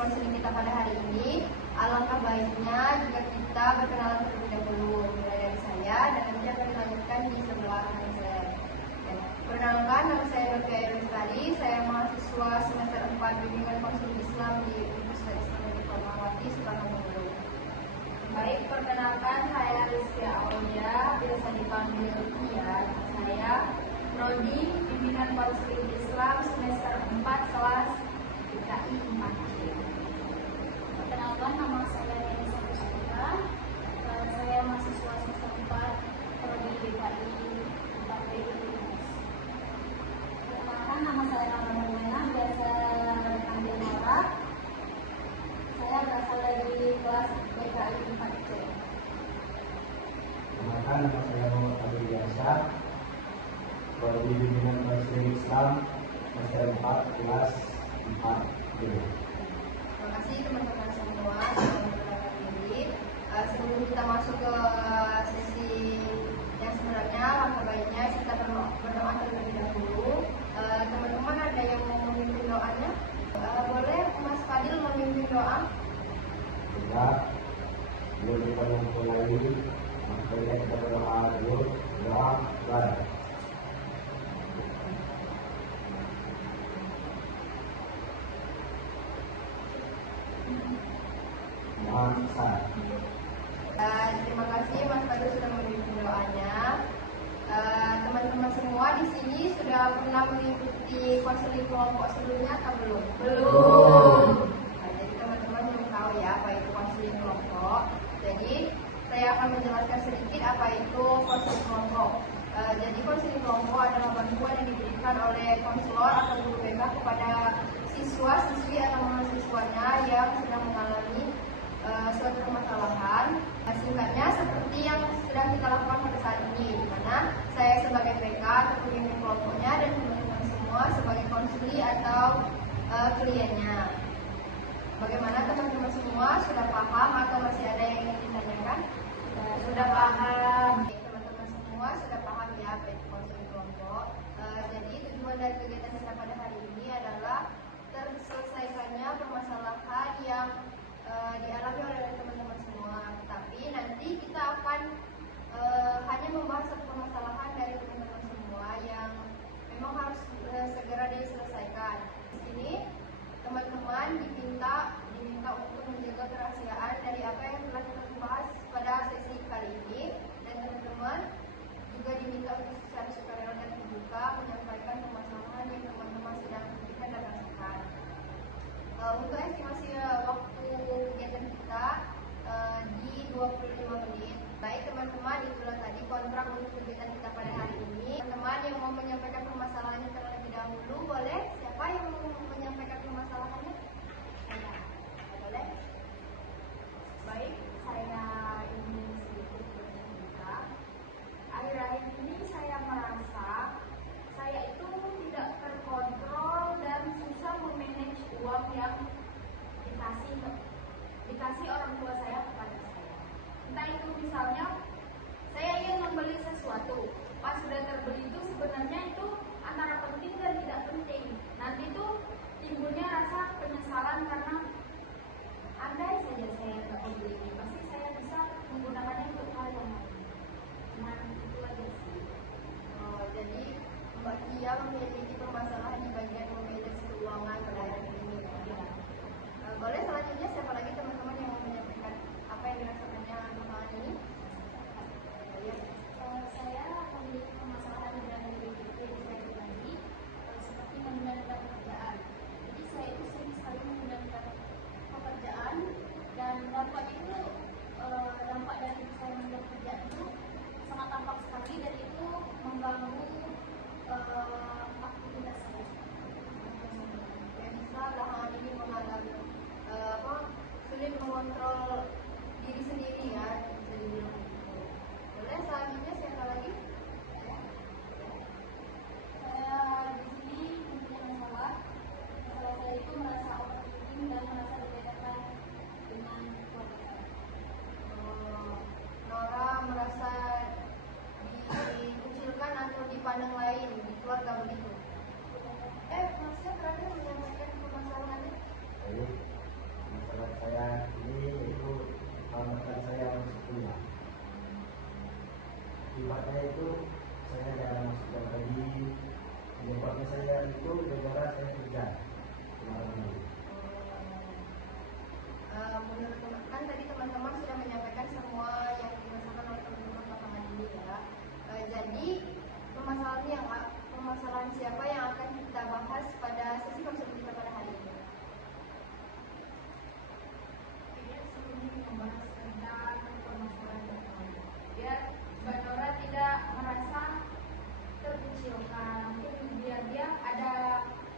konseling kita pada hari ini, alangkah baiknya jika kita berkenalan terlebih dahulu. Mulai dari saya dan nanti akan dilanjutkan di sebelah kanan saya. Perkenalkan, nama saya Dr. Erin Sari. Saya mahasiswa semester 4 Bimbingan Konseling Islam di Universitas Islam Negeri Fatmawati, Sukarno. Baik, perkenalkan saya Rizky Aulia, biasa dipanggil Tia. Saya Prodi Bimbingan Konseling Islam semester 4 kelas DKI 4C. Perkenalkan, nama saya Nenisa Pusaka. Saya mahasiswa semester 4 Prodi DKI 4B. Perkenalkan, nama saya Rama Marlena, biasa dipanggil Nora. Saya berasal dari kelas DKI 4C. Perkenalkan, nama saya Muhammad Abdul Biasa, Prodi Bimbingan Konseling Islam semester 4 kelas 4B. Terima kasih teman-teman semua sudah memperkenalkan diri. Sebelum kita masuk ke sesi yang sebenarnya, langkah baiknya kita berdoa terlebih dahulu. Teman-teman ada yang mau memimpin doanya? Boleh Mas Fadil memimpin doa? Tidak, belum kita memulai, makanya kita berdoa dulu. Doa baik. Mohon besar. Terima kasih Mas Fadil sudah memimpin doanya. Teman-teman semua di sini sudah pernah mengikuti konseling kelompok sebelumnya atau belum? Belum. Nah, jadi teman-teman belum tahu ya apa itu konseling kelompok. Jadi saya akan menjelaskan sedikit apa itu konseling kelompok. Jadi konseling kelompok adalah bantuan yang diberikan oleh konselor atau guru BK kepada siswa-siswi atau mahasiswanya yang sedang mengalami suatu permasalahan. Singkatnya seperti yang sedang kita lakukan pada saat ini, di mana saya sebagai PK atau pemimpin kelompoknya dan teman-teman semua sebagai konseli atau kliennya. Bagaimana teman-teman semua, sudah paham atau masih ada yang ingin ditanyakan? Sudah paham. Teman-teman semua sudah paham ya apa itu konseling kelompok. Jadi tujuan dari kegiatan kita pada hari ini adalah terselesaikannya permasalahan yang dialami oleh teman-teman semua. Tapi nanti kita akan hanya membahas satu permasalahan dari teman-teman semua yang memang harus segera diselesaikan. Di sini teman-teman diminta untuk menjaga kerahasiaan dari apa yang telah kita bahas pada sesi kali ini, dan teman-teman juga diminta untuk secara sukarela dan terbuka menyampaikan permasalahan yang teman-teman sedang pikirkan dan rasakan. Untuk estimasi waktu kegiatan kita di 25 menit. Baik teman-teman, itulah tadi kontrak untuk kegiatan kita pada hari ini. Teman-teman yang mau menyampaikan permasalahannya terlebih dahulu, boleh? Siapa yang mau menyampaikan permasalahannya? Saya. Boleh? Baik, saya ingin sedikit bercerita. Akhir-akhir ini saya merasa saya itu tidak terkontrol dan susah memanage uang yang dikasih orang tua saya kepada saya. Entah itu misalnya saya ingin membeli sesuatu, pas sudah terbeli itu sebenarnya itu antara penting dan tidak penting. Nanti itu timbulnya rasa penyesalan karena andai saja saya tidak membeli ini, pasti saya bisa menggunakannya untuk hal yang lain. Cuman itu aja sih. Jadi Mbak Tia memiliki permasalahan di bagian memanage keuangan pada hari ini. Ya. Boleh selanjutnya siapa lagi teman-teman yang mau menyampaikan apa yang dirasakannya belakangan ini? Ya. Saya memiliki permasalahan dengan diri saya pribadi, seperti menunda-nunda pekerjaan. Jadi saya itu sering sekali menunda-nunda pekerjaan. kan tadi teman-teman sudah menyampaikan semua yang dirasakan oleh teman-teman pasangan ini ya. Jadi permasalahan siapa yang akan kita bahas pada sesi konseling kita pada hari ini? Sebelum membahas tentang permasalahan yang lain, biar Mbak Nora tidak merasa terkecilkan, biar dia ada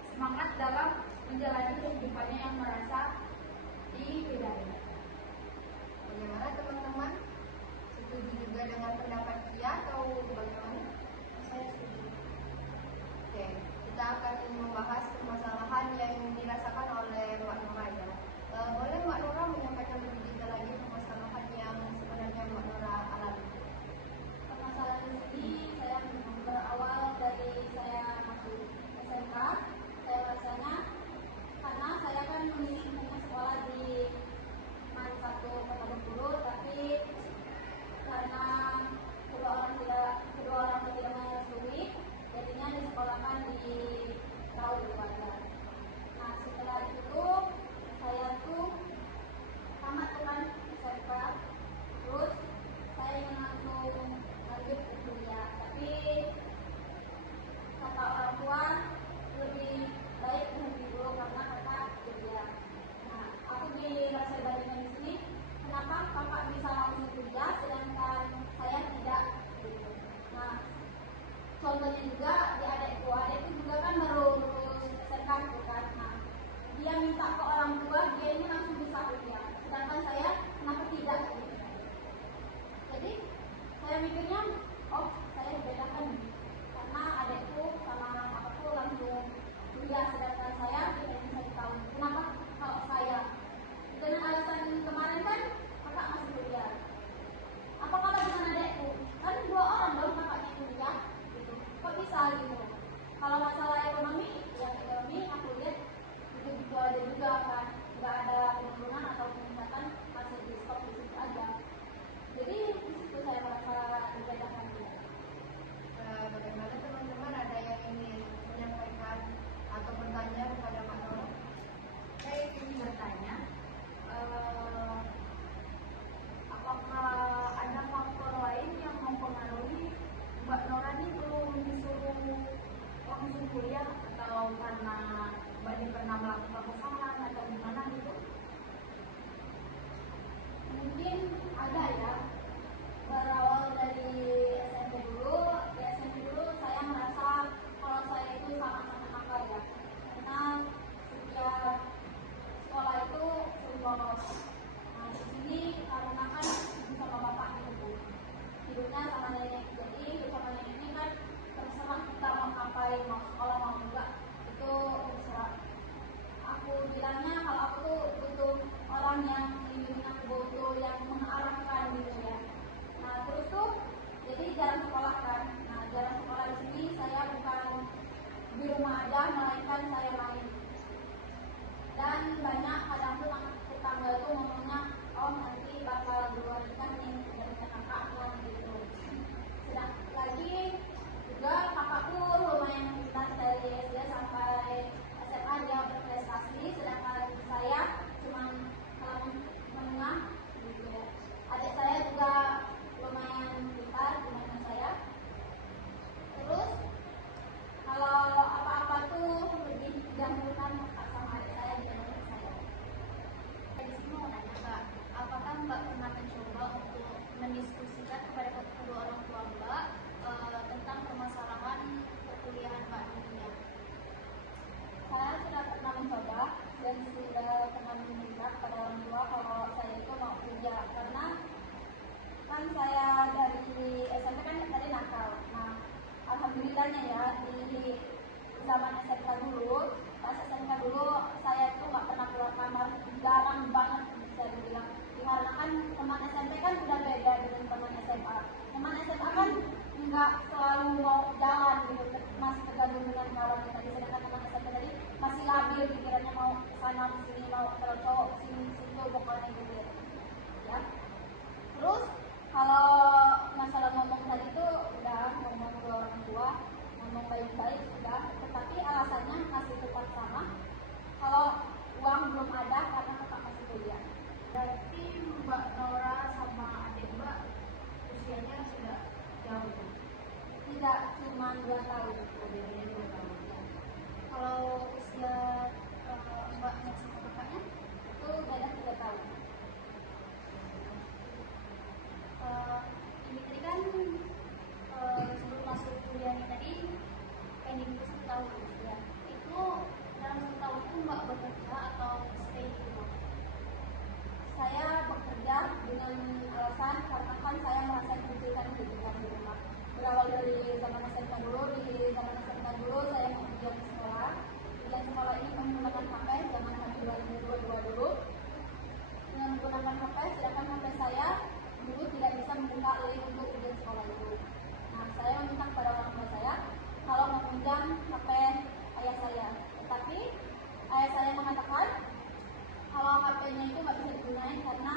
semangat dalam menjalani kehidupannya yang merasa dibedai. Bagaimana teman-teman? Setuju juga dengan pendapat Kia atau bagaimana? Saya setuju. Oke, kita akan membahas permasalahan yang dirasakan oleh Mbak Nora ya. Boleh Mbak Nora menyampaikan lebih detail lagi permasalahan yang sebenarnya Mbak Nora alami? Permasalahan ini saya berawal dari saya masuk SMK. Saya rasanya karena saya kan memilih sekolah di satu kota Bengkulu, tapi karena kedua orang tidak merestui, jadinya disekolahkan di Tahu Keluarga. Nah setelah itu saya tuh tamat kan SMK, terus saya ingin langsung lanjut ke kuliah, tapi kata orang tua lebih baik berhenti dulu karena kakak kuliah. Nah aku dirasa bandingkan di sini, kenapa kakak bisa langsung kuliah sedangkan saya tidak gitu. Nah contohnya juga di adekku juga kan baru lulus SMK kan. Nah dia minta ke orang tua dia ini langsung bisa kuliah, sedangkan saya kenapa tidak gitu. Jadi saya mikirnya, oh saya dibedakan karena adekku sama kakakku langsung kuliah sedangkan saya tidak bisa tahun. Kenapa kalau saya dengan alasan kemarin kan kakak masih kuliah? Apa kalau dengan adekku? Kan dua orang dong kakaknya kuliah gitu. Kok bisa gitu? Kalau masalah ekonomi, ya ekonomi aku lihat gitu-gitu aja juga kan, nggak ada penurunan atau peningkatan, masih di stop di situ aja. Jadi di situ saya merasa dibedakan. Bagaimana teman-teman, ada yang ingin menyampaikan atau bertanya kepada Mbak Nora? Saya ingin bertanya, apakah ada faktor lain yang mempengaruhi Mbak Nora ini belum disuruh langsung kuliah, atau karena Mbak ini pernah melakukan kesalahan atau gimana gitu? Mungkin ada ya, berawal dari SMP dulu. Di SMP dulu saya merasa kalau saya itu sangat-sangat nakal ya, karena setiap sekolah itu sering bolos. Nah di sini karena kan sama bapak gitu, hidupnya sama nenek, jadi bersama nenek ini kan terserah kita mau ngapain, mau sekolah mau enggak, itu terserah. Aku bilangnya kalau aku tuh butuh orang yang melindungi aku, butuh yang mengarahkan gitu ya. Nah terus tuh jadi jarang sekolah kan. Nah jarang sekolah di sini saya bukan di rumah aja, melainkan saya main. Dan banyak kadang tuh tetangga itu ngomongnya, oh nanti bakal dua nikah nih dari kakaknya gitu. Sedang lagi juga kakakku lumayan pintar dari SD sampai SMA, dia berprestasi, sedangkan saya cuma menengah gitu ya. Adik saya juga lumayan pintar dengan saya. Terus kalau apa-apa tuh lebih didahulukan sama adik saya dibanding saya. Di sini mau tanya Mbak, apakah Mbak pernah mencoba untuk mendiskusikan kepada kedua orang tua Mbak tentang permasalahan perkuliahan Mbak ini ya? Saya sudah pernah mencoba dan sudah pernah meminta pada orang tua kalau saya itu mau kuliah, karena kan saya dari SMP kan tadi nakal. Nah alhamdulillahnya ya di zaman SMK dulu, pas SMK dulu saya itu nggak pernah keluar kamar, jarang banget bisa dibilang. Dikarenakan teman SMP kan udah beda dengan teman SMA. Teman SMA kan nggak selalu mau jalan gitu, masih tergantung dengan kawan tadi. Sedangkan teman SMP tadi masih labil pikirannya, mau kesana kesini, mau kalau cowok sini situ pokoknya gitu ya. Terus kalau masalah ngomong tadi itu udah ngomong ke orang tua, ngomong baik-baik sudah, tetapi alasannya masih tetap sama, kalau uang belum ada karena kakak masih kuliah. Berarti main karena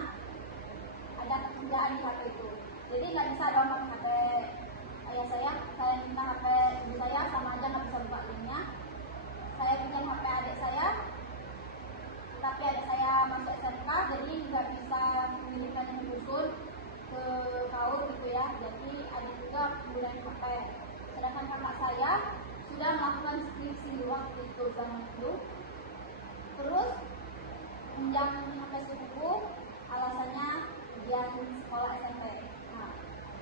ada kerjaan di HP itu. Jadi nggak bisa dong pakai HP ayah saya minta HP ibu saya, sama aja nggak bisa buka linknya. Saya pinjam HP adik saya, tapi adik saya masuk SMK, jadi nggak bisa mengirimkan yang usul ke kaum gitu ya. Jadi adik juga menggunakan HP. Sedangkan kakak saya sudah melakukan skripsi waktu itu zaman itu. Terus pinjam HP sepupu, alasannya ujian sekolah SMP. Nah,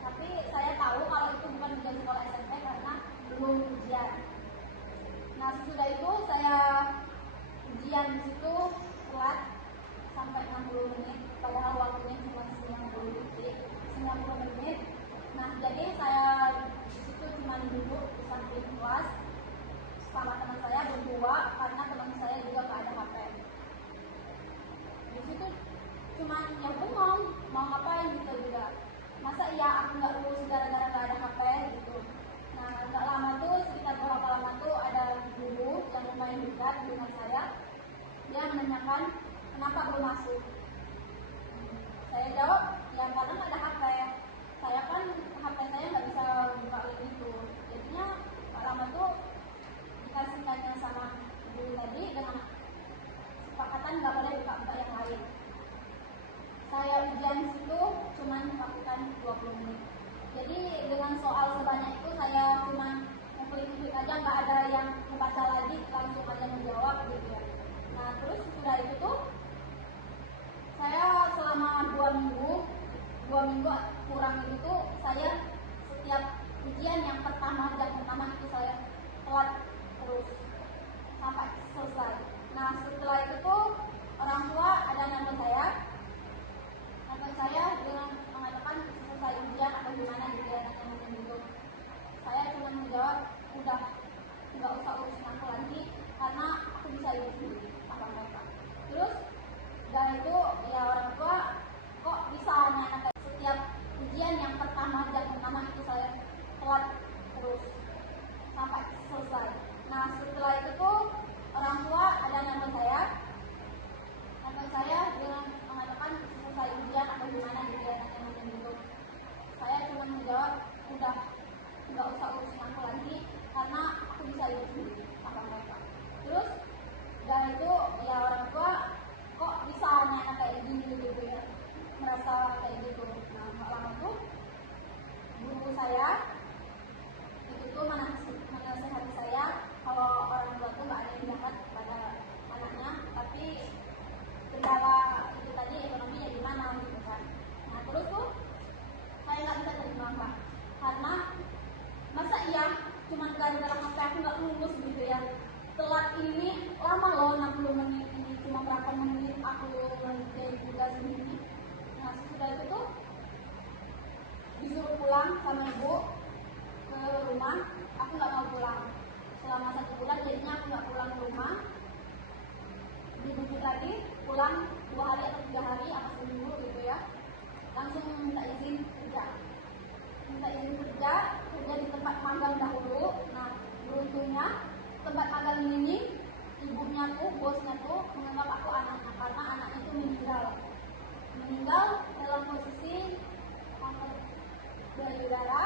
tapi saya tahu kalau itu bukan ujian sekolah SMP karena belum ujian. Nah, sesudah itu saya ujian di situ telat sampai 60 menit, padahal waktunya cuma 90 menit. Nah, jadi saya di situ cuma duduk di samping kelas sama teman saya berdua karena teman saya juga nggak ada HP. Di situ cuma ya bengong mau ngapain gitu juga. Masa iya aku nggak lulus gara-gara nggak ada HP gitu. Nah, nggak lama tuh, sekitar berapa lama tuh ada guru yang lumayan dekat dengan saya. Dia menanyakan kenapa belum masuk. Saya jawab ya karena nggak ada HP. Saya kan HP saya nggak bisa buka link itu. Jadinya nggak lama tuh dikasihkannya sama guru tadi dengan kesepakatan nggak boleh buka yang lain. Saya ujian situ cuma melakukan 20 menit. Jadi dengan soal sebanyak itu saya cuma mengklik-klik aja, nggak ada yang membaca lagi, langsung aja menjawab gitu ya. Nah, terus sudah itu tuh saya selama 2 minggu kurang itu tuh saya setiap ujian yang pertama itu saya telat terus sampai selesai. Nah, setelah itu tuh orang tua ada nelfon saya dengan mengatakan selesai ujian atau gimana gitu ya, nanya gitu. Saya cuma menjawab udah nggak usah urusin aku lagi karena aku bisa hidup sendiri sama mereka. Terus dan itu ya orang tua kok bisa hanya kayak setiap ujian yang pertama itu saya telat terus sampai selesai. Nah, setelah itu tuh orang tua ada nelfon saya dengan mengatakan selesai ujian atau gimana gitu ya, nanya gitu. Saya cuma menjawab udah nggak usah urusin aku lagi karena aku bisa hidup sendiri sama mereka. Terus dan itu ya orang tua kok bisa hanya kayak gini gitu ya, merasa kayak gitu. Nah, nggak lama tuh guru saya itu tuh menasehati saya kalau orang tua tuh nggak ada yang jahat pada anaknya, tapi kendala itu tadi ekonominya gimana gitu kan. Nah, terus tuh saya nggak bisa terima Pak, karena masa iya cuma gara-gara HP aku nggak lulus gitu ya. Telat ini lama loh, 60 menit ini cuma berapa menit aku ngerjain tugas ini. Nah, sesudah itu tuh disuruh pulang sama ibu ke rumah, aku nggak mau pulang selama 1 bulan. Jadinya aku nggak pulang ke rumah, dibujuk lagi pulang 2 hari atau 3 hari atau seminggu gitu ya, langsung minta izin kerja di tempat magang dahulu. Nah, beruntungnya tempat magang ini ibunya tuh, bosnya tuh menganggap aku anaknya karena anaknya itu meninggal dalam posisi kanker payudara.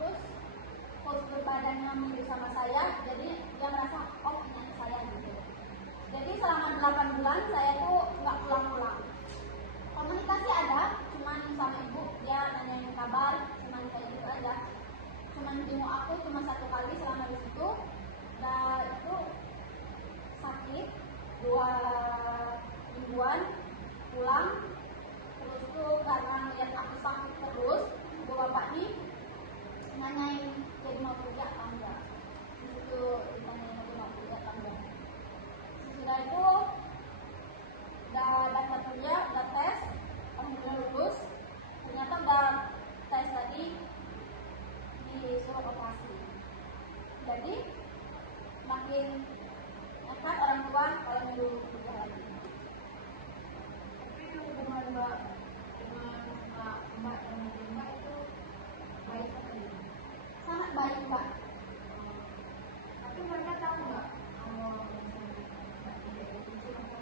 Terus postur badannya mirip sama saya, jadi dia merasa oh ini saya gitu. Jadi selama 8 bulan saya tuh nggak pulang-pulang. Komunikasi ada, cuman sama ibu dia nanyain kabar, cuman kayak gitu aja. Cuman jenguk aku cuma 1 kali selama di situ. Dan itu sakit 2 mingguan pulang. Terus tuh karena ngeliat aku sakit terus, ibu bapak nih nanyain jadi mau kerja apa enggak. Di situ ditanyain jadi mau kerja apa enggak. Sesudah itu udah daftar kerja, udah tes, alhamdulillah lulus. Ternyata udah tes tadi disuruh operasi. Jadi makin nekat orang tua kalau nyuruh kerja lagi. Tapi hubungan mbak dan mbak itu baik sekali. Sangat baik Mbak. Tapi mereka tahu nggak kalau misalnya mbak tidak izin atau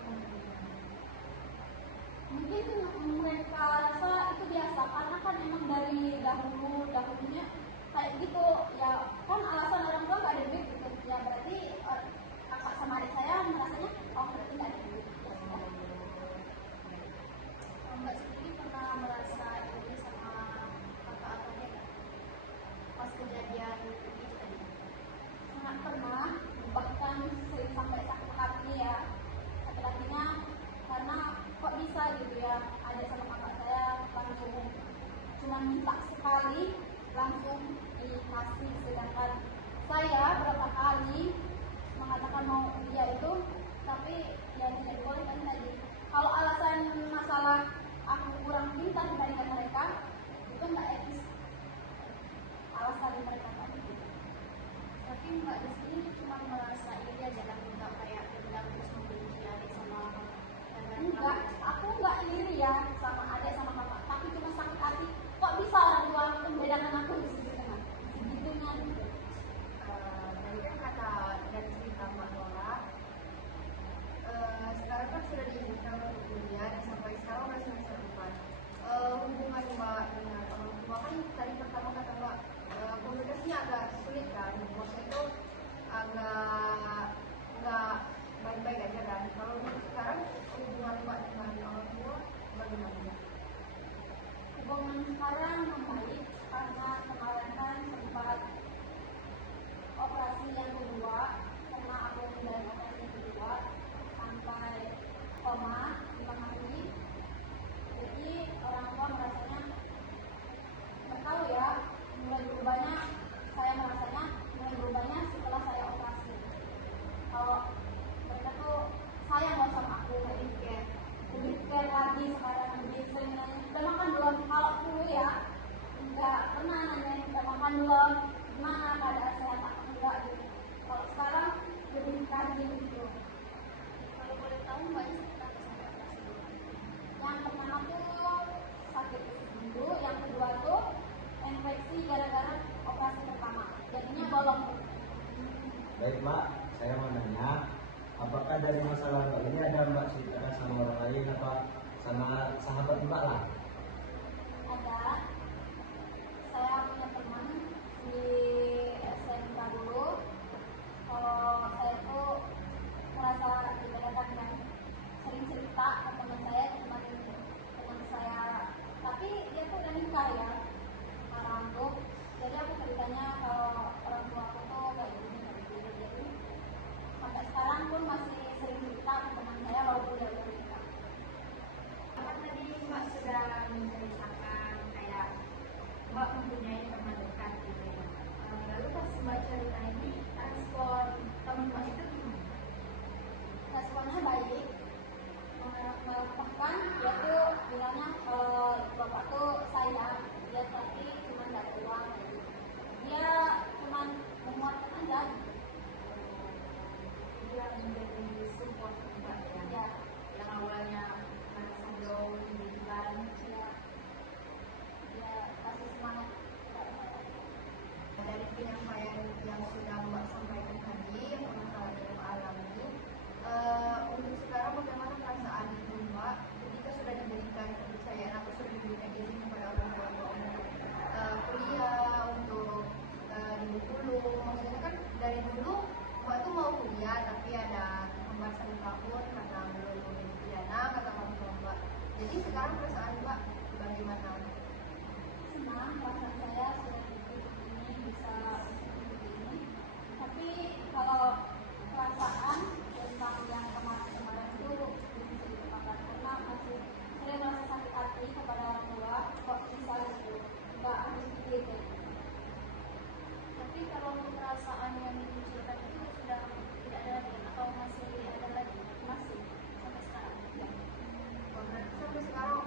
cuma minta sekali langsung dikasih, sedangkan saya berapa kali mengatakan mau dia itu, tapi ya tidak dibolehkan tadi. Kalau alasan masalah aku kurang pintar dibandingkan mereka, itu nggak etis alasan mereka tadi. Tapi Mbak di sini cuma merasa iri aja dan nggak kayak bilang terus membenci adik sama Enggak, aku nggak iri ya sama adik sama kakak, tapi cuma sakit hati. Kok bisa orang tua membedakan aku di situ kan? Segitunya gitu. Tadi kan kata dari cerita Mbak Nora, sekarang kan sudah diizinkan untuk kuliah dan sampai sekarang udah semester 4. Hubungan Mbak dengan orang tua kan tadi pertama kata Mbak, komunikasinya agak sulit kan, maksudnya itu agak nggak baik-baik aja kan. Kalau untuk sekarang hubungan Mbak dengan orang tua bagaimana? Hubungan sekarang membaik karena kemarin kan sempat operasi yang kedua, karena aku menjalani operasi yang kedua sampai koma 5 hari. Jadi orang tua merasanya nggak tahu ya, mulai berubahnya, saya merasanya mulai berubahnya setelah saya operasi. Kalau mereka tuh sayang loh sama aku, lebih care lagi sekarang, lebih sering nanya udah makan belum. Kalau dulu ya nggak pernah nanya udah makan belum, gimana keadaan sehat apa enggak gitu. Kalau sekarang lebih rajin gitu. Kalau boleh tahu Mbaknya sakit apa sampai operasi dulu? Yang pertama tuh sakit usus dulu, yang kedua tuh infeksi gara-gara operasi pertama, jadinya bolong. Baik Mbak, saya mau nanya, apakah dari masalah Mbak ini ada Mbak ceritakan sama orang lain apa sama sahabat Mbak lah? Ada, saya punya teman di SMK dulu. Kalau saya tuh merasa dibedakan kan, sering cerita ke teman saya, teman saya, tapi dia tuh udah nikah ya, sekarang tuh. Jadi aku ceritanya kalau orang tua aku tuh kayak gini kayak gini, jadi sampai sekarang pun masih sering cerita ke teman saya walaupun udah nikah. Kan tadi Mbak sudah menceritakan kayak Mbak mempunyai teman dekat gitu ya. Lalu pas Mbak cerita ini, respon teman Mbak itu gimana? Responnya baik, bahkan dia tuh bilangnya kalau bapak tuh sayang dia, tapi cuma nggak ada uang gitu. Dia cuma menguatkan aja gitu. Dia menjadi support Mbak ya. Ya, Yang awalnya merasa down gitu kan. dia dia kasih semangat. Dari penyampaian yang sudah Mbak sampaikan tadi, yang masalah yang Mbak alami, untuk sekarang bagaimana perasaan ibu Mbak ketika sudah diberikan kepercayaan atau sudah diberikan izin kepada orang tua Mbak untuk kuliah, untuk dulu dulu, maksudnya kan dari dulu Mbak tuh mau kuliah tapi ada hambatan tahun karena belum memiliki dana kata orang tua Mbak. Jadi sekarang perasaan Mbak bagaimana? Senang perasaan saya sudah hidup ini bisa seperti ini. Tapi kalau perasaan tentang yang kemarin-kemarin itu belum bisa dilupakan karena masih sering merasa sakit hati kepada orang tua. Kok bisa gitu? Nggak harus gitu. Tapi kalau untuk perasaan yang dimunculkan itu sudah tidak ada lagi atau masih ada lagi? Masih Sampai sekarang? Ya. Berarti sampai sekarang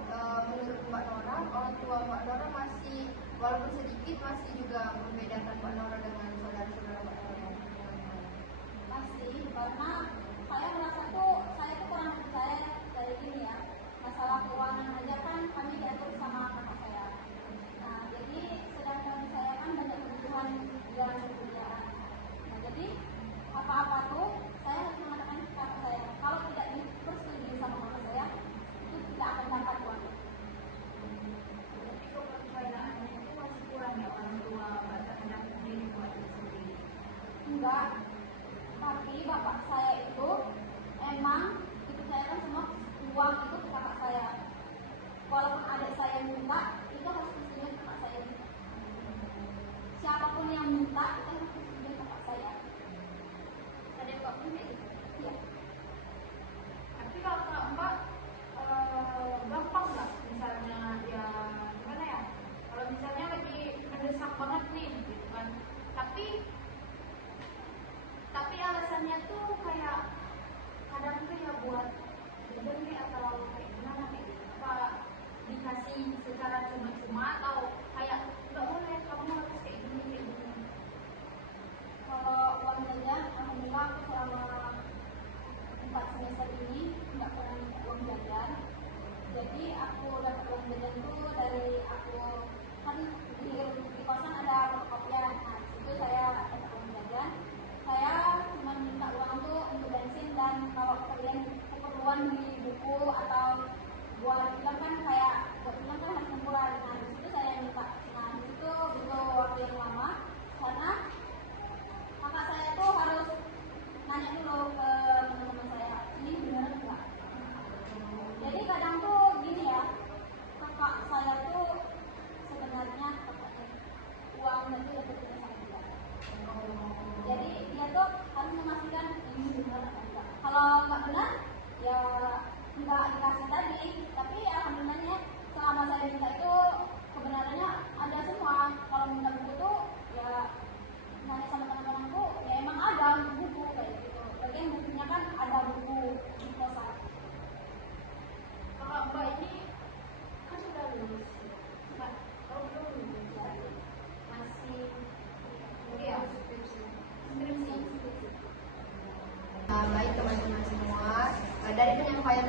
menurut Mbak Nora, orang tua Mbak Nora masih walaupun sedikit masih juga membedakan Mbak Nora dengan saudara-saudara Mbak Nora.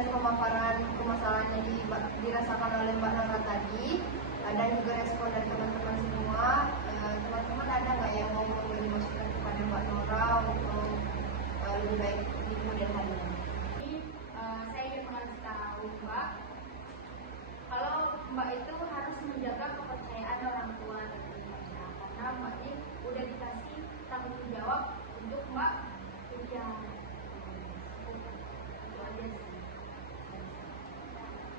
atas pemaparan permasalahan yang dirasakan oleh Mbak Nora tadi dan juga respon dari teman-teman semua. Teman-teman ada nggak yang mau memberi masukan kepada Mbak Nora untuk lebih baik di kemudian hari? Saya ingin mengasih tahu Mbak, kalau Mbak itu harus menjaga kepercayaan orang tua dari masyarakat, karena Mbak ini udah dikasih tanggung jawab untuk Mbak ujian. Itu aja sih.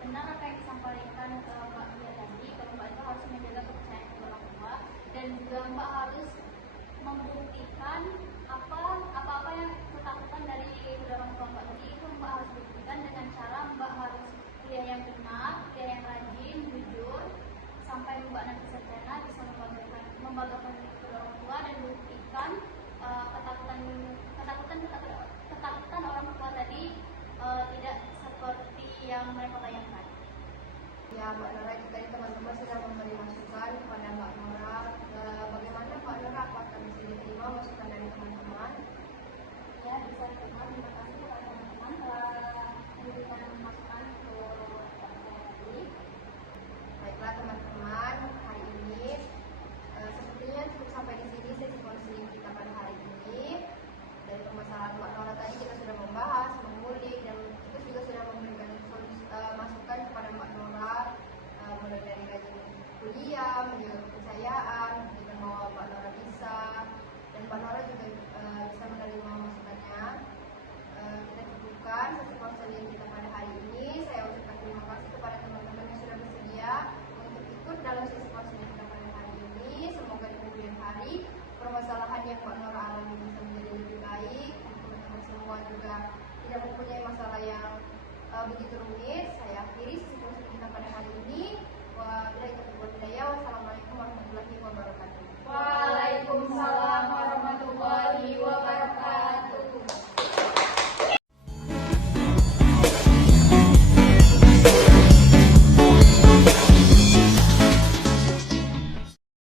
Benar apa yang disampaikan Mbak Dia tadi, kalau Mbak itu harus menjaga kepercayaan orang tua dan juga Mbak harus membuktikan apa-apa yang ketakutan dari kedua orang tua Mbak tadi itu Mbak harus buktikan dengan cara Mbak harus kuliah yang benar, kuliah yang rajin, jujur, sampai Mbak nanti sarjana bisa membanggakan kedua orang tua dan buktikan ketakutan orang tua tadi tidak seperti yang mereka bayangkan. Ya, Mbak Nora, itu tadi teman-teman sudah memberi masukan kepada Mbak Nora. Bagaimana Mbak Nora, apakah bisa diterima masukan dari teman-teman? Ya, bisa diterima. Terima kasih kepada teman-teman telah memberikan